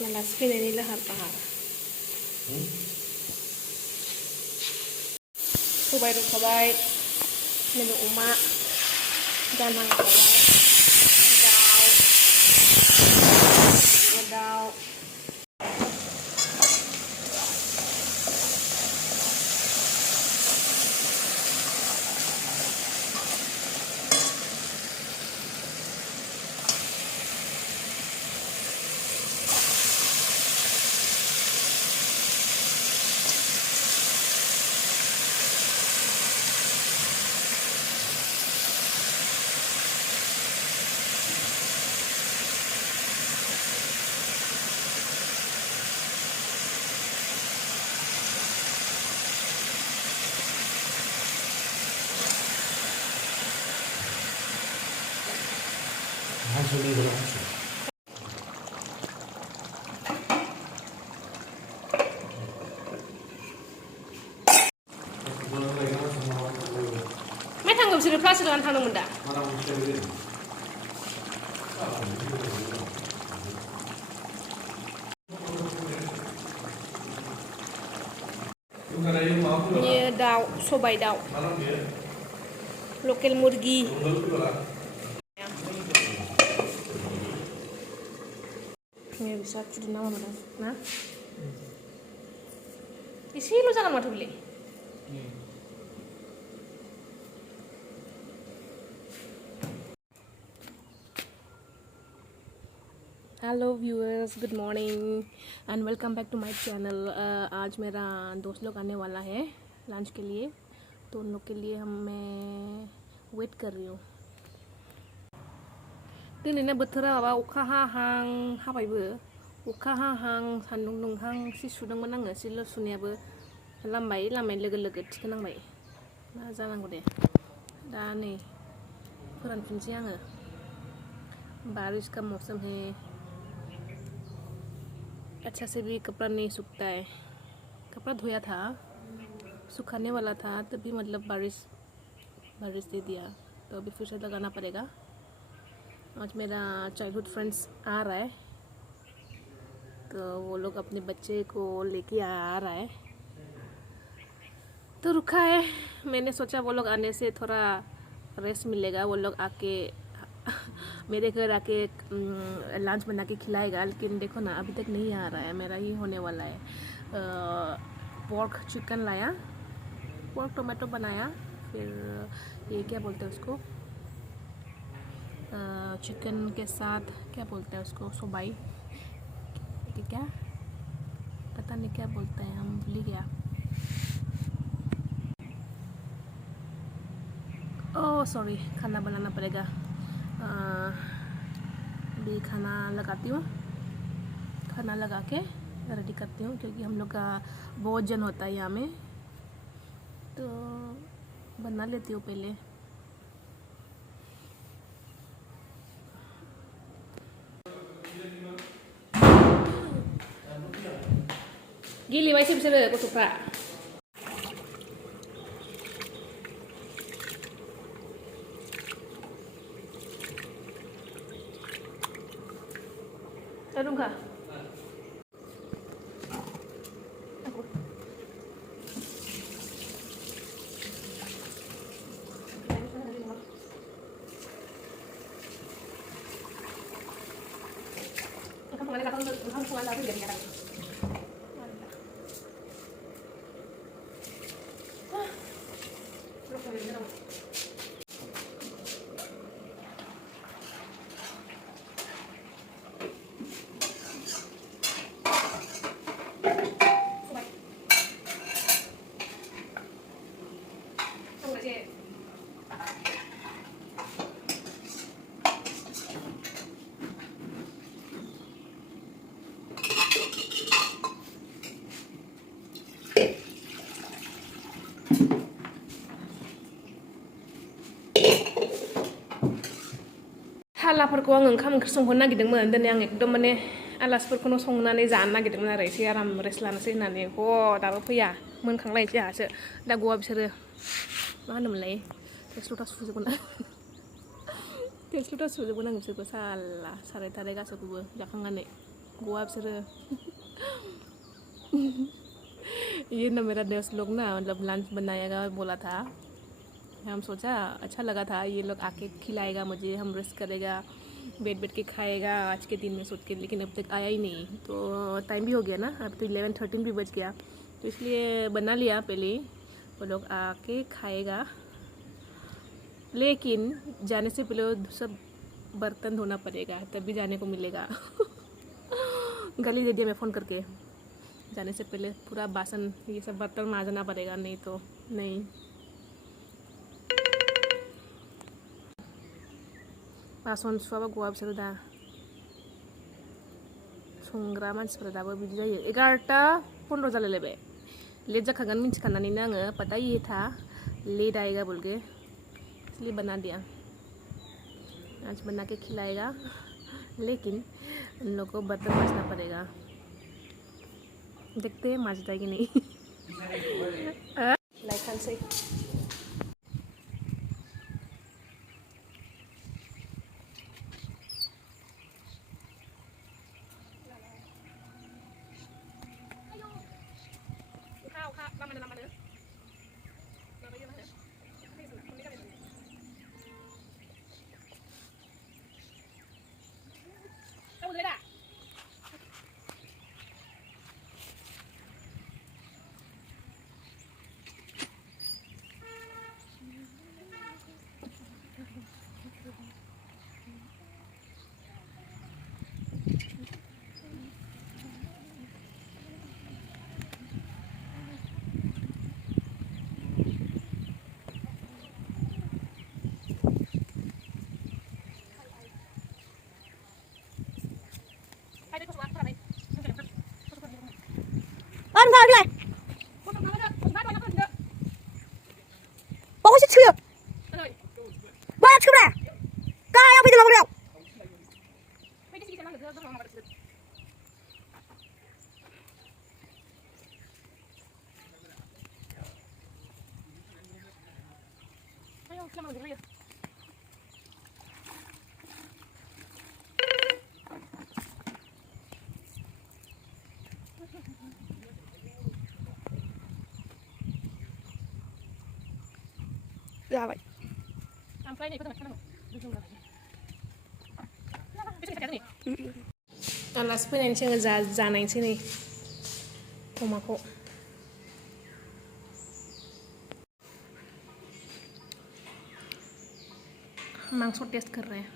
Alas finish lahar-lahar. Subay rukabay, nilo uma, ganang kalay, daw. Mai tanggung sudah plus dengan tanggung muda. Ini daw, sobay daw. Lokal murgi. Ini bisa cuci nama mana? Nah, isi lu jangan mati beli. Hello viewers, good morning and welcome back to my channel. आज मेरा दोस्त लोग आने वाला है lunch के लिए, तो उन लोग के लिए मैं वेट कर रही हूँ. दिनैना बोथोरा माबा अखा हाबायबो अखा हाहां सान्दुं दुंहां सि सुदोंमोन आङो सिल' सुनायाबो लामबाय लोगो थिखोनांबाय. मा जानांगौ दे, दा नै फोरानफिनसै आङो. बारिश का मौसम है, अच्छा से भी कपड़ा नहीं सूखता है. कपड़ा धोया था, सुखाने वाला था, तभी मतलब बारिश दे दिया, तो अभी फिर से लगाना पड़ेगा. आज मेरा चाइल्डहुड फ्रेंड्स आ रहा है, तो वो लोग अपने बच्चे को लेके आ रहा है, तो रुका है. मैंने सोचा वो लोग आने से थोड़ा रेस्ट मिलेगा, वो लोग आके मेरे घर आके लंच बना के खिलाएगा. लेकिन देखो ना, अभी तक नहीं आ रहा है. मेरा ये होने वाला है. पोर्क चिकन लाया, पोर्क टोमेटो बनाया, फिर ये क्या बोलते हैं उसको, चिकन के साथ क्या बोलते हैं उसको, सोबाई कि क्या पता नहीं क्या बोलते हैं, हम भूल गया. ओह सॉरी, खाना बनाना पड़ेगा. अभी खाना लगाती हूँ, खाना लगा के रेडी करती हूँ, क्योंकि हम लोग का बहुत जन होता है यहाँ में, तो बना लेती हूँ पहले. Gili masih bisa ada kutupa. Aduh kah? Aku. Kamu pengen lagi jadi kadang. थालाफोरखौ आं ओंखाम ओंख्रि संहोनो नागिरदोंमोन. दिनै आं एकदम माने आलासिफोरखौनो संनानै जानो नागिरदोंमोन आरो, एसे आराम रेस्ट लानोसै होननानै. दाबो फैया, मोनखांलायनोसै आंहासो. दा गवा बिसोरो मा होनोमोनलाय, थोरसि लथा सुजोबगोन आं बिसोरखौ साला साराय थाराय गासैखौबो जाखांनानै. गोवा से ये ना मेरा दोस्त लोग ना मतलब लंच बनाएगा बोला था। हम सोचा अच्छा लगा था, ये लोग आके खिलाएगा मुझे, हम रेस्ट करेगा, बैठ के खाएगा आज के दिन में सोच के, लेकिन अब तक आया ही नहीं। तो टाइम भी हो गया ना, अब तो 11-13 भी बज गया, तो इसलिए बना लिया पहले, वो लोग आके खाएगा। लेकिन जाने से पहले सब बर्तन धोना पड़ेगा, तभी जाने को मिलेगा। गाली दे दिया मैं फ़ोन करके, जाने से पहले पूरा बासन ये सब बर्तन मांजना पड़ेगा, नहीं तो नहीं। बासन सुवाबा गवा बिसोरो दा संग्रा मानसिफोरा दाबो बिदि जायो। 11:15 जालायलायबाय, लेट जाखागोन मिन्थिखानानैनो आङो, पता ही था लेट आएगा बोल के, इसलिए बना दिया। आज बना के खिलाएगा, लेकिन उन लोग को बर्तन मांजना पड़ेगा। देखते हैं मांजता है कि नहीं। Like खानसै Ăn vào đi này. Bố sẽ chưa. Bố sẽ chưa nè. Cái ông phải làm được. Ra vậy. Alasi फैनायनि जानायसै नै अमाखौ। मांस टेस्ट कर रहे हैं।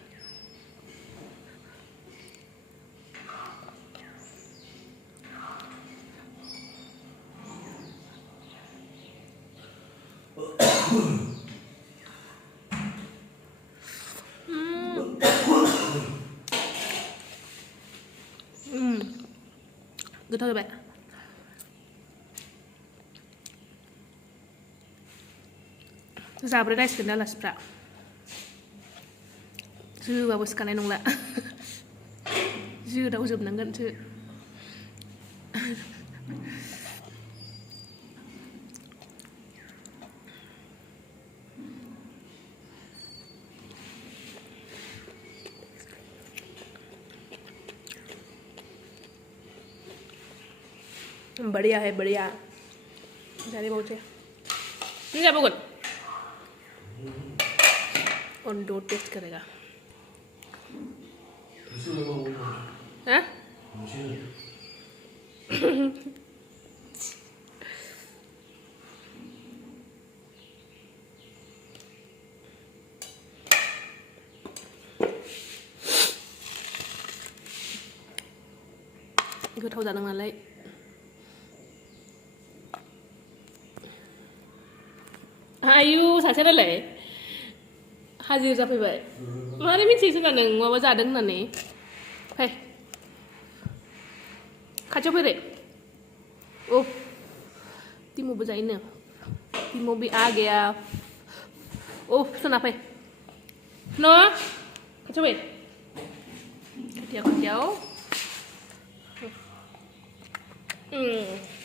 गोथाव जाबाय। जाब्रे रायसिगोन आलासिफ्रा, जोबाबो सिखानाय नंला। जोदाव जोबनांगोनसो। बढ़िया है, बढ़िया। जाने बहुत है नहीं जा बोगन और दो टेस्ट करेगा। हाँ गोथाव जादों नालाय। आयु सासेयालाय हाजिर जाफैबाय। मारै मिथियोसो ना नों माबा जादों होननानै? फै खाथियाव फैरे। ओ टिमोबो जायोनो, टिमो भी आ गया। ओ सुना फै न खाथियाव फै, खाथियाव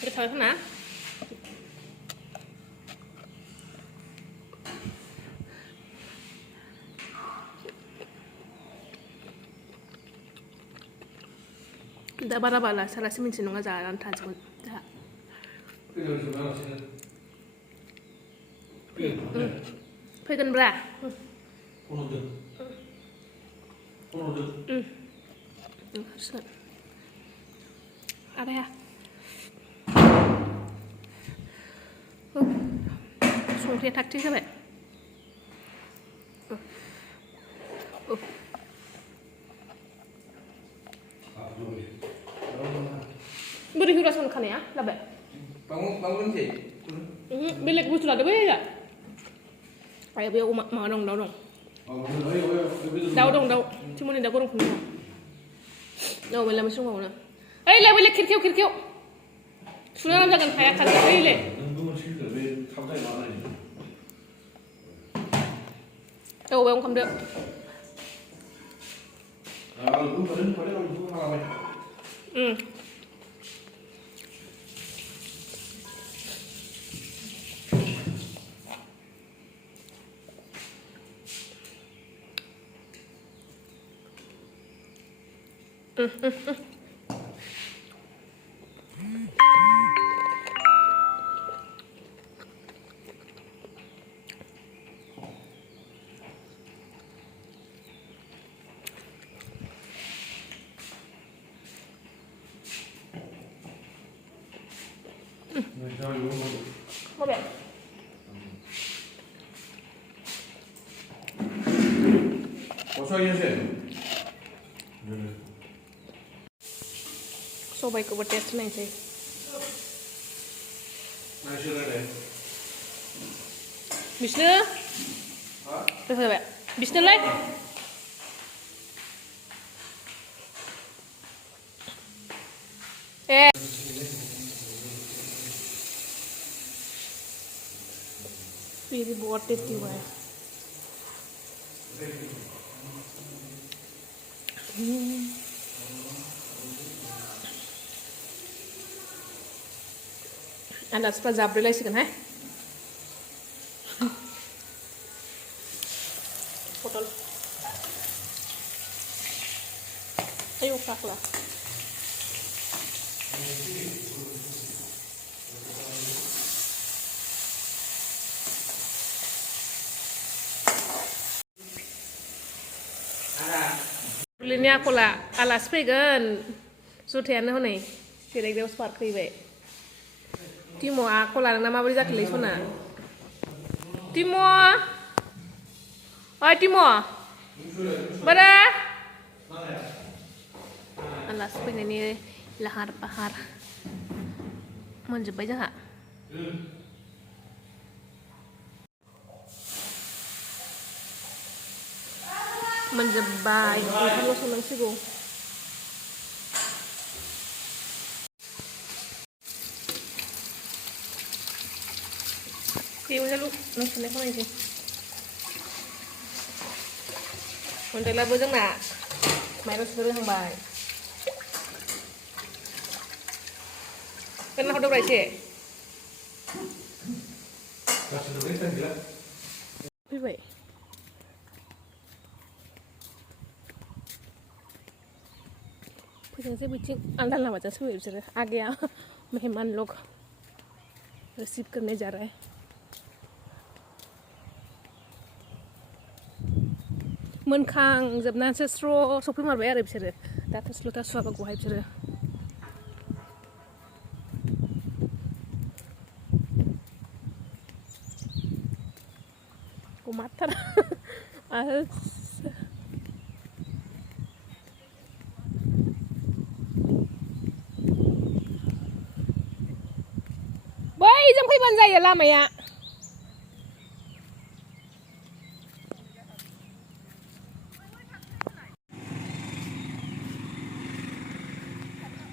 गोथाव खोना। दा बारा बाला सालासे मिन्थि नङा जानानै थाजोबगोन जोंहा फैगोनब्रा ओंखारसिगोन आदाया संख्रिया थाग थिग जाबाय बोरै होगासिनो खानाया जाबाय बेलेग बुस्थु लादो बै आरो बेयाव माबा दं दाउ दं थिमोननि दाउ गरमखौनो दं औ मेला मैसं मावनो ओइलाय बैलाय खिरखियाव सुनो आराम जागोन हाया खालि ओइलाय औ बेयाव खालामदो Vabbè. Posso io se? सबाइखौबो टेस्ट नायनोसै बिसनो जाबाय बिसनोलाय ये भी बहुत टेस्टी हुआ है आलासिफ्रा जाब्रैलायसिगोन पटल आयौ फाग्ला Ini aku lah alas pegan sudah hone direk dia spark ribe Timo aku lah nama beri tak lagi sana Timo oh Timo bara alas pegan ini lahar pahar menjebak aja menjebak itu seneng sih gue udah lu nonton apa lagi untuk labu jeng nak main seru yang baik kenapa udah berapa sih baik से beach अंदर ना बचा से आ गया मेहमान लोग receive करने जा रहा है मोनखां जोबनानैसो स्र' सफैमारबाय आरो बिसोरो दा थोस्ल' थास्ल'आबा गहाय बिसोरो गमाथार आरो बैजों फैबानो जायो लामाया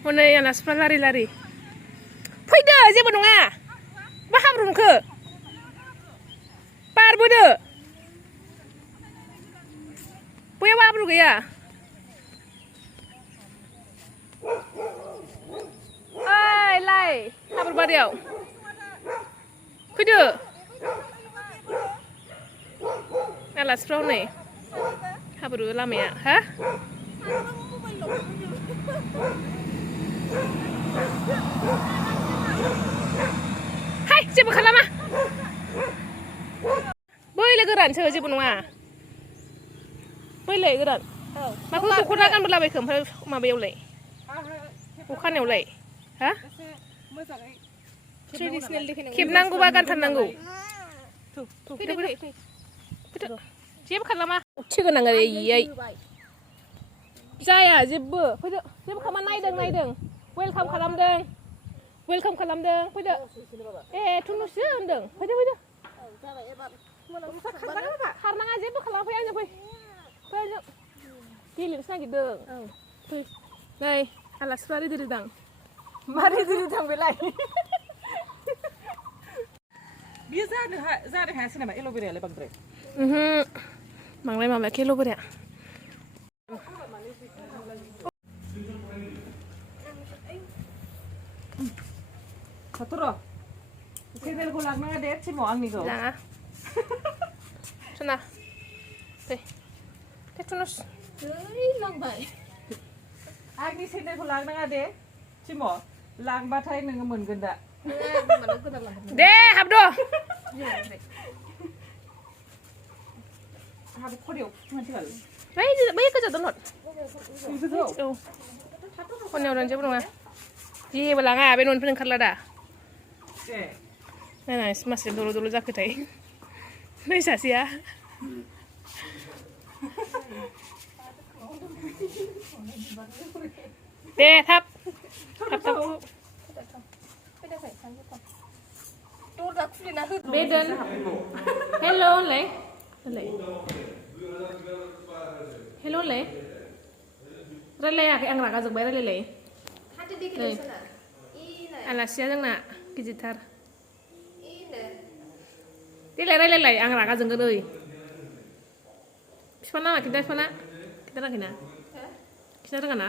हनै आलासिफ्रा लारि फैदो जेबो नङा मा हाब्रु नंखो बारबोदो बैयाव हाब्रु गैया ओइ लाय हाब्रु बारियाव फैदो आलासिफ्रा हनै हाब्रु लामाया हा जेबो खालामा बैलाय गोरानसो जेबो नङा बैलाय गोरान माखौ दख'ना गानबोलाबायखो ओमफ्राय माबायावलाय अखानायावलाय हा खेबनांगौबा गानथारनांगौ जेबो खालामा थिगोनां ओरै जाया जेबो फैदो जेबो खालामा नायदों वेलकाम खालामदों फैदो ए थुनुसो होनदों फैदो खारनाङा जेबो खालामाखै आंजों फै गेलेनोसो नागिरदों फै नै आलासिफ्रा रिदिरिदां मा रिदिरिदां बेलाय बियो जानो हायासै नामा एल'बेरायालाय बांद्राय बांद्राय माबायाखै एल'बेराया र' सेन्देलखौ लांनाङा दे थिम' आंनिखौ लाङा सना फै थुनुस लांबाय आंनि सेन्देलखौ लांनाङा दे थिम' लांबाथाय नोङो मोनगोन दा दे हाबद' हाब खरियाव मानसिबाल बै गोजा दोनहर औ खनायाव दोन जेबो नङा जेबो लाङा बे न'निफ्राय ओंखारला दा नायना मासे दल' जाखोथाय बै सासेया दे थाब बे दोन हेल' होनलाय रायलायाखै आं रागा जोंबाय रायलायलाय आलासिया जोंना गिदिरथार देलाय रायलायलाय आं रागा जोंगोन ओइ बिफा नामा खिन्थाना खिन्था रोङा ना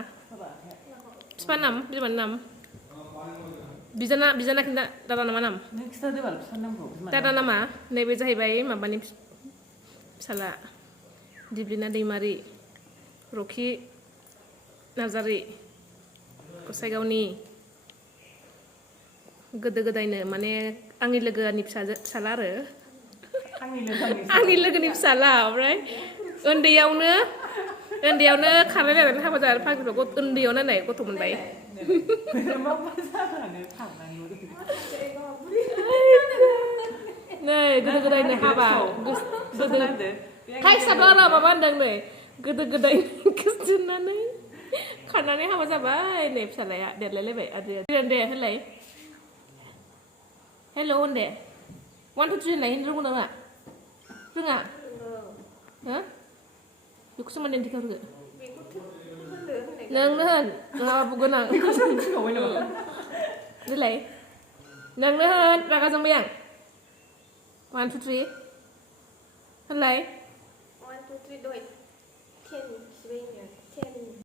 बिफा नाम बिमानि नाम बिजाना खिन्था दादा नामा नाम दादा नामा नैबे जाहैबाय माबानि फिसाला दिब्लिना दैमारि रखि नार्जारि गसाइगावनि गोदो गोदायनो माने आंनि लोगोनि फिसाला आरो आंनि लोगोनि फिसाला ओमफ्राय उन्दैयावनो खारलायलायनानै हाबा जानानै फाग्लिफ्रा उन्दैयावनो नाय गथ' मोनबाय नै गोदो गोदायनो हाबा खायसाथ' आरो माबा होनदों नै गोदो गोदाय गोसोनानै खारनानै हाबा जाबाय नै फिसालाया देरलायलायबाय आद्रिया दे होनलाय हेल' होन दे 1 2 3 होनलाय रोंगौ नोङा रोङा हो बेखौसो मोनदों दिखाफोरखौ नोंनो होन नङाबा बुगोन आं देलाय नोंनो होन रागा जोंबाय आं 1 2 3 होनलाय 1 2 3 दहाय 10 खिबायनो 10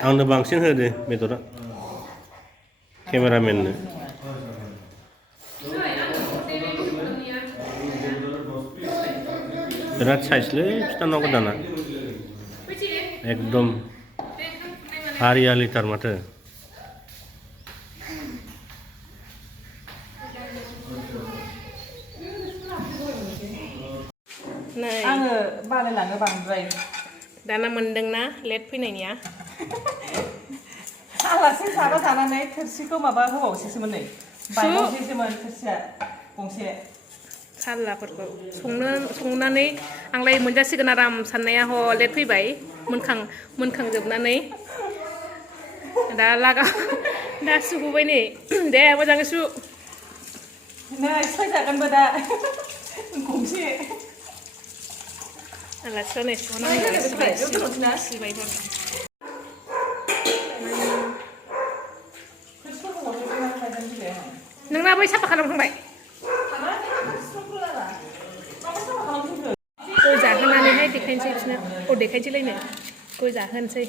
आंनो बांसिन होदो बेदरा केमेरामेननो बिराद साइजलै फिथानाव गोदाना एकदम हारियालिथार माथो आङो बालायलाङो बांद्राय दाना मोनदोंना लेट फैनायनिया आलासि साबा जानानै थोरसिखौ माबा होबावसैसोमोन नै बायबावसैसोमोन थोरसिया गंसे सालाफोरखौ संनानै आंलाय मोनजासिगोन आराम साननाया लेट फैबाय मोनखांजोबनानै दा सुगुबाय नै दे मोजाङै सु नै सायजागोनबो दा गंसे आलासियाव नै सिबायफोर नोंना बै साफा खालामखांबाय गय जाहोनानैहाय देखायनोसै बिसोरनो देखायनोसैलायनो गय जाहोनोसै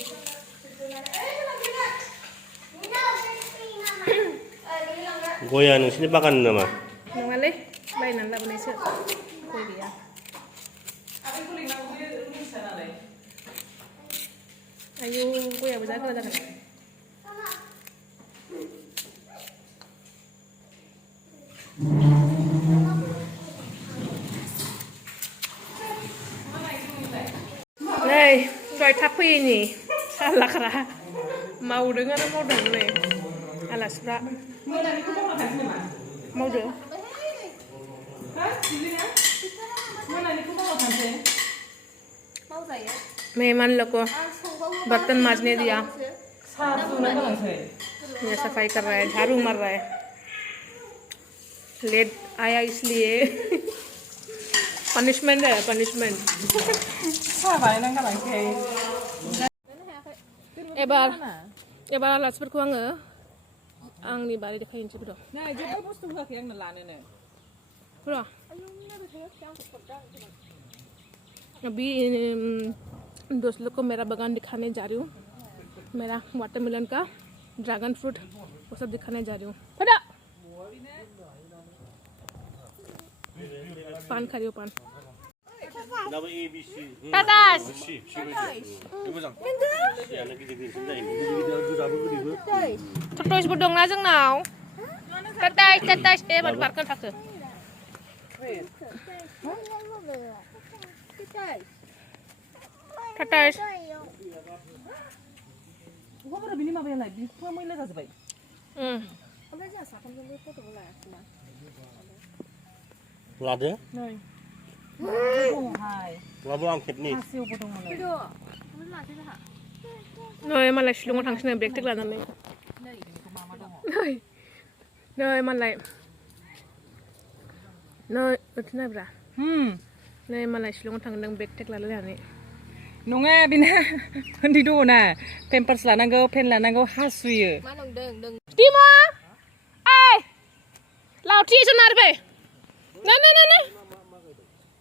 गया नोंसिनि बागान नामा नङालै बायनानै लाबोनायसो गय गैया आलासिखौ लिंनांगौ बे मिथिया नालाय आयु गयाबो जा गोरा जागोन नै दहाय थाब फैयैनि सालाखारा मावदोंआनो मावदों नै आलासिफ्रा मोनानिखौ मावना थांसै नामा मावदो हा बिलिना मोनानिखौ मावना थांसै मावजायो मेहमान लोग को आं संबावो बर्तन मांजने दिया साहा फुदुंना गालांसै ये सफाई कर रहा है झाड़ू मार रहा है लेट आया इसलिए पनिशमेंट है पनिशमेंट साहा बानायना गालांसै एबार आलासिफोरखौ आङो आंनि बारि देखायनोसै र' नै जेबो बुस्थु होआखै आंनो लानोनो र' अभी दोस्त लोग को मेरा बागान दिखाने जा रही हूँ मेरा वाटरमेलन का ड्रैगन फ्रूट वो सब दिखाने जा रही हूँ फटा पान खा रही हूँ पान 나도 A, B, C. 타다스 C. 이거장. 야는 기대 진짜 이거 잡을 그리고. 터토이스बो दंना जोंनाव टाटाइस एबार बारखौ थाखो टाटाइस अखाफोरा बिनि माबायालाय बिफाङा मैला जाजोब्बाय ओमफ्राय जोंहा साथामजोंबो फट'खौ लायासै ना 라드? नै दङहाय 라드 안 캡니? खासियावबो दङलाय ओमफ्राय लासै जोंहा नै मालाय शिलंआव थांसिनो बेग टेग लानानै नै बेनिखौ मा मा दङ नै मालाय नै नायब्रा नै मालाय शिलंआव थांदों बेग टेग लालायनानै नङा बेना उन्दै दङना पेम्पार्स लानांगौ पेन लानांगौ हासुयो मा नंदों नों Timo eh लावथि सोनार बे नै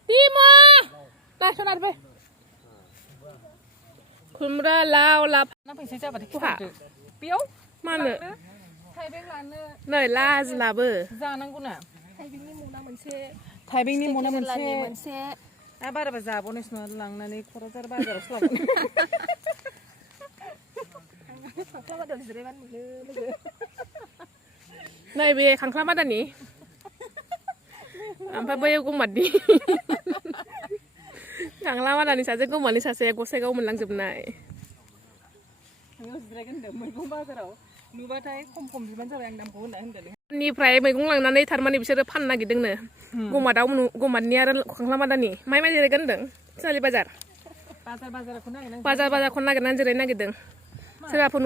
Timo nah सोनार बे खुमब्रा लाव लाफा ना फैसा जाबाथाय खिथादो बेयाव मानो थाइबें लानो नै लाज लाबो जानांगौ ना थाइबेंनि मना मोनसे थाइबेंनि मना केरेलानि मोनसे मोनसे बाराबा जाबावनोसै नङा लांनानै क'क्राझार बाजारावसो लाबोनो खांख्लाबादायाव जिरायबानो मोनो लोगो नै बे खांख्लाबादानि ओमफ्राय बै गमादनि खांख्लाबादानि सासे गमादनि सासे गसाइगाव मोनलांजोबनाय नोङो जिरायगोन होनदों मैगं बाजाराव नुबाथाय खम बिबानो जाबाय आं दामखौ होनना होनदों निफ्राय मैगं लांनानै थारमाने बिसोरो फाननो नागिरदोंनो गमादनि आरो खांख्लाबादानि माइ जिरायगोन होनदों सालि बाजारखौ नागिरनानै जिरायनो नागिरदों सोरबाफोर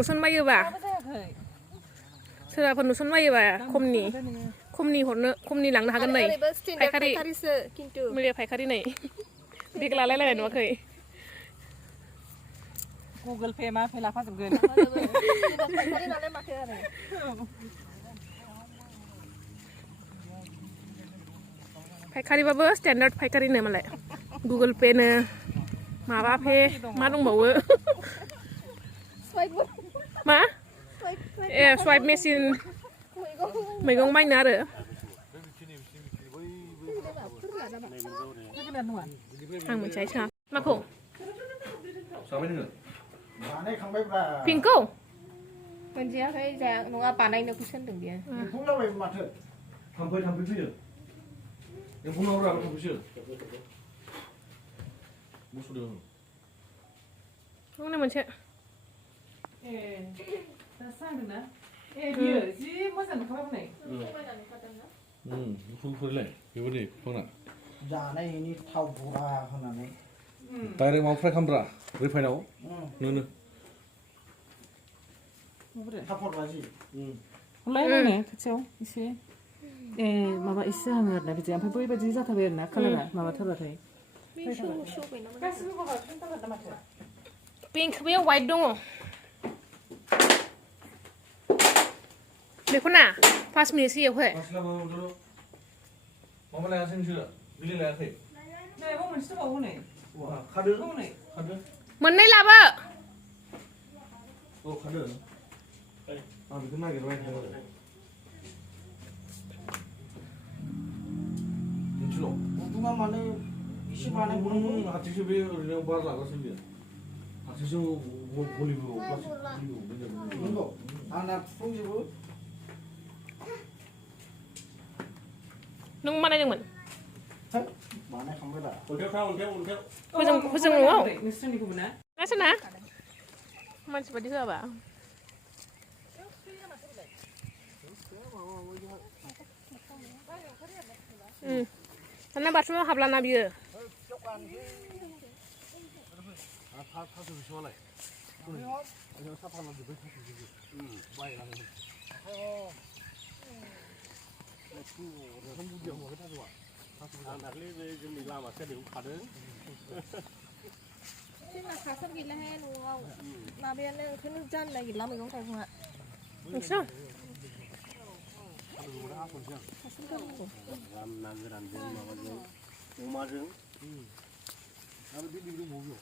नुसनबायोबा खमनि लांनो हागोन नै फायखारिसो खिन्थु मिलिया फायखारि नै बेग लालायलायनाय नुवाखै गुगोल पे मा पे लाफाजोबगोन फायखारि नालाय माथो आरो फायखारिबाबो स्टेन्डार्ड फायखारिनो मालाय गुगोल पे नो माबा पे मा दंबावो मा ए स्वाइप मेसिन मैगं बायनो आरो आं मोनथिया सिङा माखौ जाबायनो पिंकखौ मोनजायाखै जाया नङा बानायनोखौसो होनदों बियो एम्फौलाबाय माथो थाम्फै फैयो एम्फौनाव रागा थाम्फैसो मोसौदों हनै मोनसे ए दासो आंदोंना ए बियो जि मोजां नुखाबाय फुलफोरलाय बेबायदि बिफांना जानायनि थाव बरा होनानै डाइरेक्ट माबा फ्राय खालामब्रा रिफाइनाव नोंनो थापर बाजि हरलाय नायनो खाथियाव एसे ए माबा एसे हाङो आरोना बिदि ओमफ्राय बैबायदि जाथारबाय आरोना कालारा माबाथारबाथाय गासिबो माथो पिंक बेयाव वाइट दङ बेखौ ना 5 मिनिटसो एवहो माबा लायासै नोंसोर बिलाइ लायाखै नै बाव मोनसे दंबावो नै खादो नै मोननै लाबो औ खादो आं बेखौ नागिरबाय थादों मिथिल' गुदुङा माने हारसिंसो बानायबावनांगौ हारसिंसो बे ओरैनो बार लागासिनो बियो हारसिंसो गलिबो नंगौ आंना थुफ्लंजोबो नों बानायदोंमोन बानायखांबाय दा हजों न'आव नोंसोरनिखौबो ना नासोना मानसि बादि होआबा दाना बाथरुमाव हाबलाना बियो आं दाख्लै बे जोंनि लामा सेराव खादों जोंना हासार गैलाहाय न'आव माबायानो ओंखायनो जानो नागिरला मैगं थाइगङा नोंसो ना गोरानजों माबाजों अमाजों आरो बे दंबावो